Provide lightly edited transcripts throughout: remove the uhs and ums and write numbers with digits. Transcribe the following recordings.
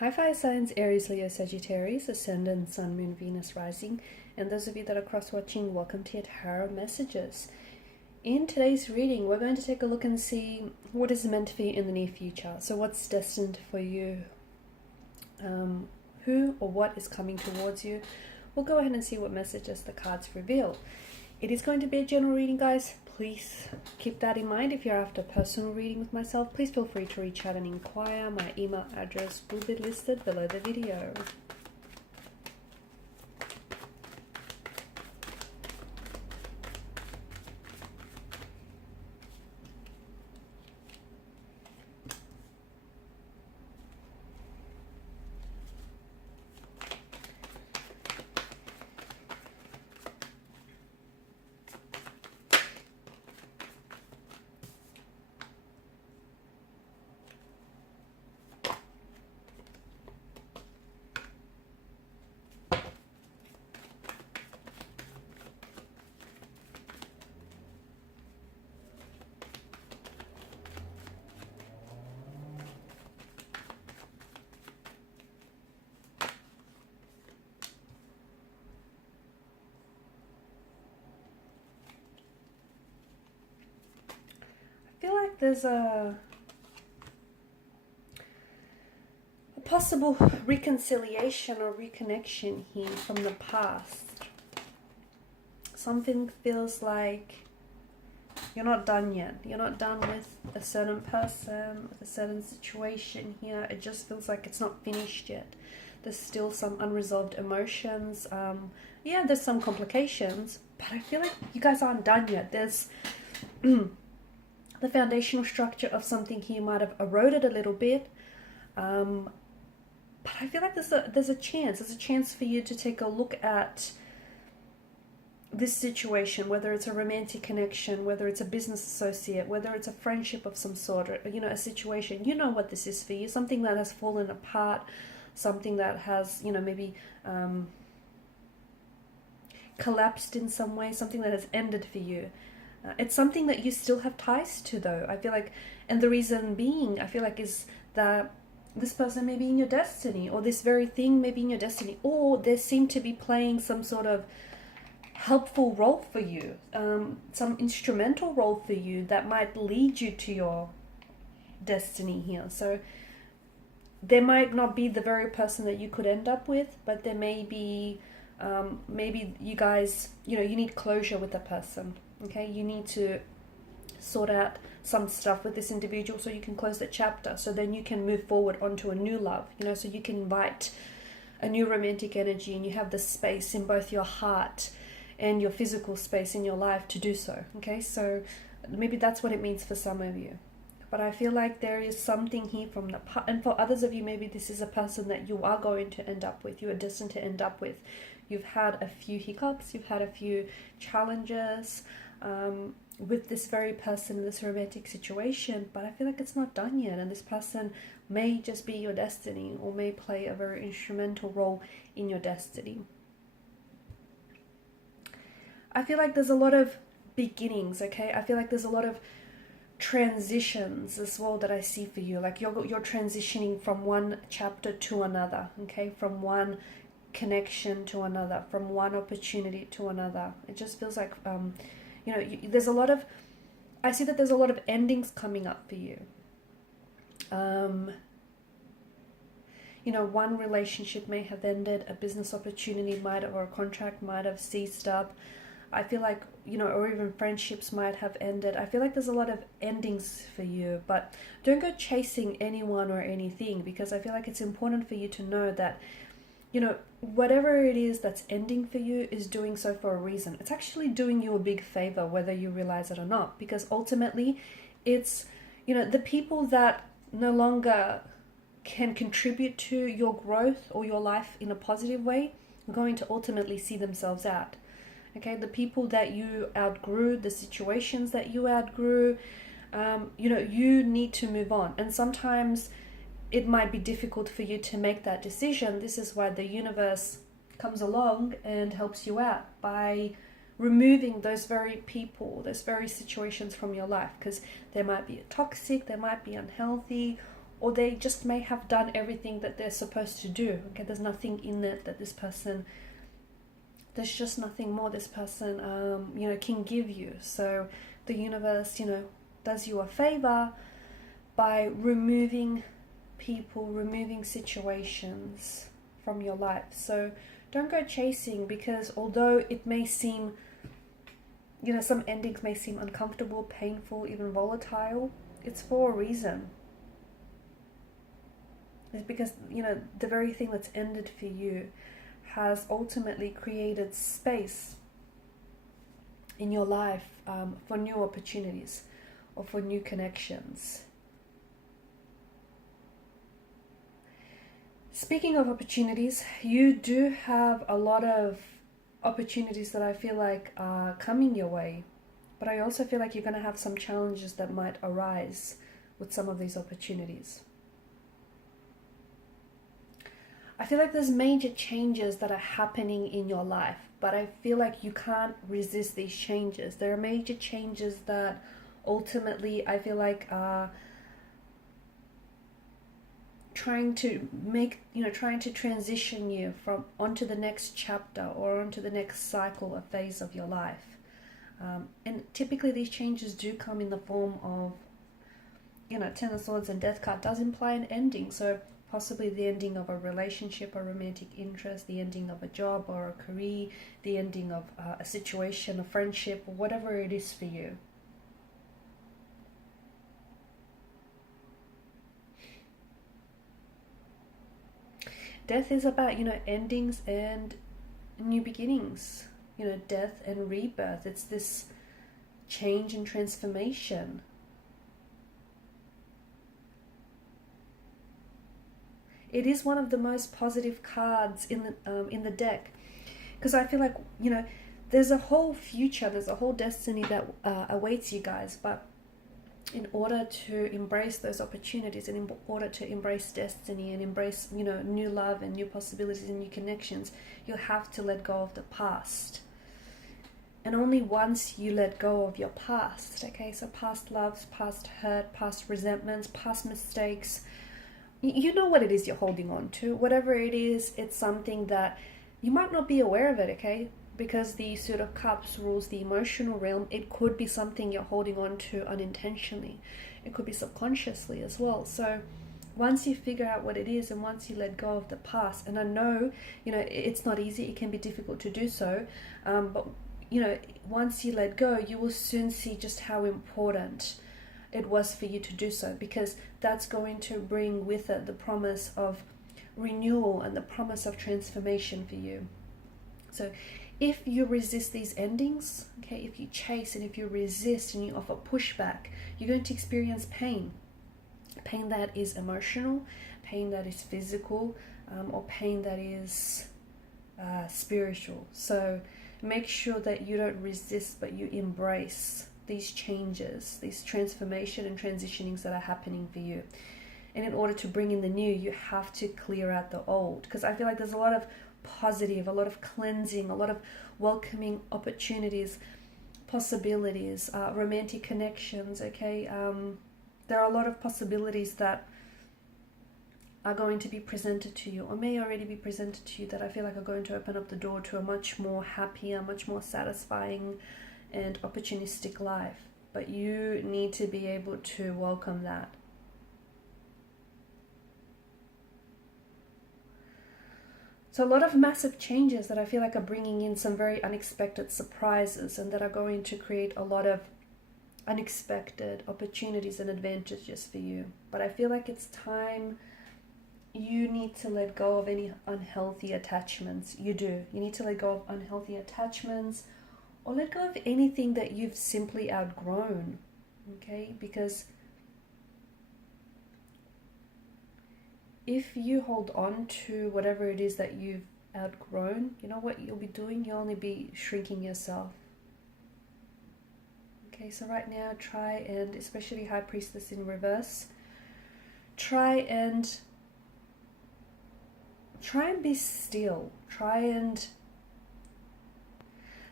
Hi fire signs, Aries, Leo, Sagittarius, Ascendant, Sun, Moon, Venus, Rising, and those of you that are cross-watching, welcome to your tarot messages. In today's reading, we're going to take a look and see what is meant for you in the near future. So what's destined for you, who or what is coming towards you. We'll go ahead and see what messages the cards reveal. It is going to be a general reading, guys. Please keep that in mind. If you're after a personal reading with myself, please feel free to reach out and inquire. My email address will be listed below the video. I feel like there's a possible reconciliation or reconnection here from the past. Something feels like you're not done yet. You're not done with a certain person, with a certain situation here. It just feels like it's not finished yet. There's still some unresolved emotions. Yeah, there's some complications, but I feel like you guys aren't done yet. There's the foundational structure of something here might have eroded a little bit, but I feel like there's a chance for you to take a look at this situation, whether it's a romantic connection, whether it's a business associate, whether it's a friendship of some sort, or a situation. You know what this is for you, something that has fallen apart, something that has maybe collapsed in some way, something that has ended for you. It's something that you still have ties to, though, I feel like. And the reason being, I feel like, is that this person may be in your destiny, or this very thing may be in your destiny, or they seem to be playing some sort of helpful role for you, some instrumental role for you that might lead you to your destiny here. So they might not be the very person that you could end up with, but there may be, maybe you guys, you need closure with a person. Okay, you need to sort out some stuff with this individual so you can close that chapter, so then you can move forward onto a new love, so you can invite a new romantic energy, and you have the space in both your heart and your physical space in your life to do so. Okay, so maybe that's what it means for some of you. But I feel like there is something here from the past, and for others of you, maybe this is a person that you are going to end up with, you are destined to end up with. You've had a few hiccups, you've had a few challenges with this very person in this romantic situation, but I feel like it's not done yet, and this person may just be your destiny, or may play a very instrumental role in your destiny. I feel like there's a lot of beginnings, okay? I feel like there's a lot of transitions as well that I see for you. Like you're transitioning from one chapter to another, okay? From one connection to another, from one opportunity to another. It just feels like there's a lot of, I see that there's a lot of endings coming up for you. One relationship may have ended, a business opportunity might have, or a contract might have ceased up. I feel like, or even friendships might have ended. I feel like there's a lot of endings for you, but don't go chasing anyone or anything, because I feel like it's important for you to know that whatever it is that's ending for you is doing so for a reason. It's actually doing you a big favor, whether you realize it or not, because ultimately it's, the people that no longer can contribute to your growth or your life in a positive way are going to ultimately see themselves out. Okay, the people that you outgrew, the situations that you outgrew, you need to move on. And sometimes it might be difficult for you to make that decision. This is why the universe comes along and helps you out by removing those very people, those very situations from your life, because they might be toxic, they might be unhealthy, or they just may have done everything that they're supposed to do. Okay, there's nothing in it that this person, there's just nothing more this person, you know, can give you. So the universe, you know, does you a favor by removing people, removing situations from your life. So don't go chasing, because although it may seem, you know, some endings may seem uncomfortable, painful, even volatile, it's for a reason. It's because, you know, the very thing that's ended for you has ultimately created space in your life for new opportunities or for new connections. Speaking of opportunities, you do have a lot of opportunities that I feel like are coming your way, but I also feel like you're going to have some challenges that might arise with some of these opportunities. I feel like there's major changes that are happening in your life, but I feel like you can't resist these changes. There are major changes that ultimately I feel like are trying to make, you know, trying to transition you from onto the next chapter or onto the next cycle or phase of your life. And typically these changes do come in the form of, you know, Ten of Swords and Death card does imply an ending. So possibly the ending of a relationship or romantic interest, the ending of a job or a career, the ending of a situation, a friendship, or whatever it is for you. Death is about, you know, endings and new beginnings, you know, death and rebirth. It's this change and transformation. It is one of the most positive cards in the deck, because I feel like, you know, there's a whole future, there's a whole destiny that awaits you guys, but in order to embrace those opportunities and in order to embrace destiny and embrace, you know, new love and new possibilities and new connections, you'll have to let go of the past. And only once you let go of your past, okay, so past loves, past hurt, past resentments, past mistakes, you know what it is you're holding on to. Whatever it is, it's something that you might not be aware of it, okay? Because the Suit of Cups rules the emotional realm, it could be something you're holding on to unintentionally. It could be subconsciously as well. So once you figure out what it is and once you let go of the past, and I know, you know, it's not easy, it can be difficult to do so, but, you know, once you let go, you will soon see just how important it was for you to do so, because that's going to bring with it the promise of renewal and the promise of transformation for you. So if you resist these endings, okay, if you chase and if you resist and you offer pushback, you're going to experience pain. Pain that is emotional, pain that is physical, or pain that is spiritual. So make sure that you don't resist, but you embrace these changes, these transformation and transitionings that are happening for you. And in order to bring in the new, you have to clear out the old, because I feel like there's a lot of positive, a lot of cleansing, a lot of welcoming opportunities, possibilities, romantic connections, okay? There are a lot of possibilities that are going to be presented to you or may already be presented to you that I feel like are going to open up the door to a much more happier, much more satisfying and opportunistic life. But you need to be able to welcome that. So a lot of massive changes that I feel like are bringing in some very unexpected surprises and that are going to create a lot of unexpected opportunities and advantages for you. But I feel like it's time you need to let go of any unhealthy attachments. You do. You need to let go of unhealthy attachments, or let go of anything that you've simply outgrown, okay? Because if you hold on to whatever it is that you've outgrown, you know what you'll be doing? You'll only be shrinking yourself. Okay, so right now try and, especially High Priestess in reverse, try and be still.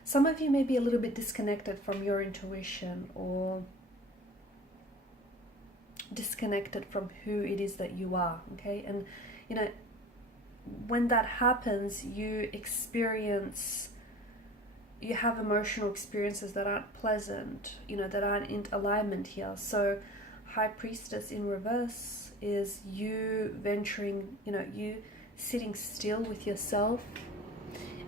Some of you may be a little bit disconnected from your intuition, or disconnected from who it is that you are, okay? And, you know, when that happens, you have emotional experiences that aren't pleasant, you know, that aren't in alignment here. So High Priestess in reverse is you venturing, you know, you sitting still with yourself,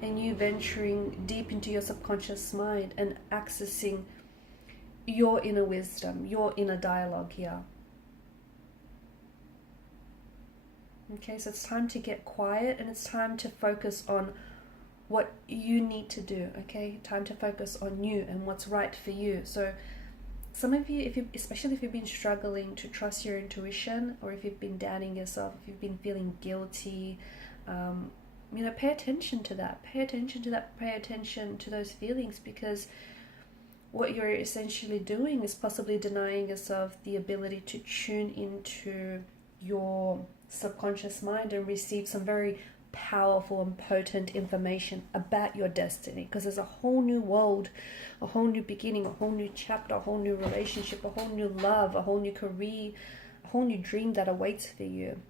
and you venturing deep into your subconscious mind and accessing your inner wisdom, your inner dialogue here. Okay, so it's time to get quiet, and it's time to focus on what you need to do, okay? Time to focus on you and what's right for you. So some of you, especially if you've been struggling to trust your intuition, or if you've been doubting yourself, if you've been feeling guilty, you know, pay attention to that. Pay attention to that. Pay attention to those feelings, because what you're essentially doing is possibly denying yourself the ability to tune into your subconscious mind and receive some very powerful and potent information about your destiny, because there's a whole new world, a whole new beginning, a whole new chapter, a whole new relationship, a whole new love, a whole new career, a whole new dream that awaits for you.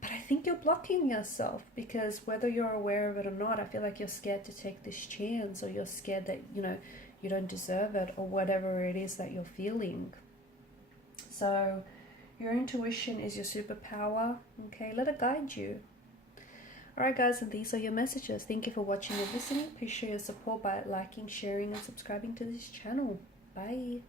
But I think you're blocking yourself, because whether you're aware of it or not, I feel like you're scared to take this chance, or you're scared that, you know, you don't deserve it, or whatever it is that you're feeling. So your intuition is your superpower, okay? Let it guide you. Alright guys, and these are your messages. Thank you for watching and listening. Please show your support by liking, sharing, and subscribing to this channel. Bye.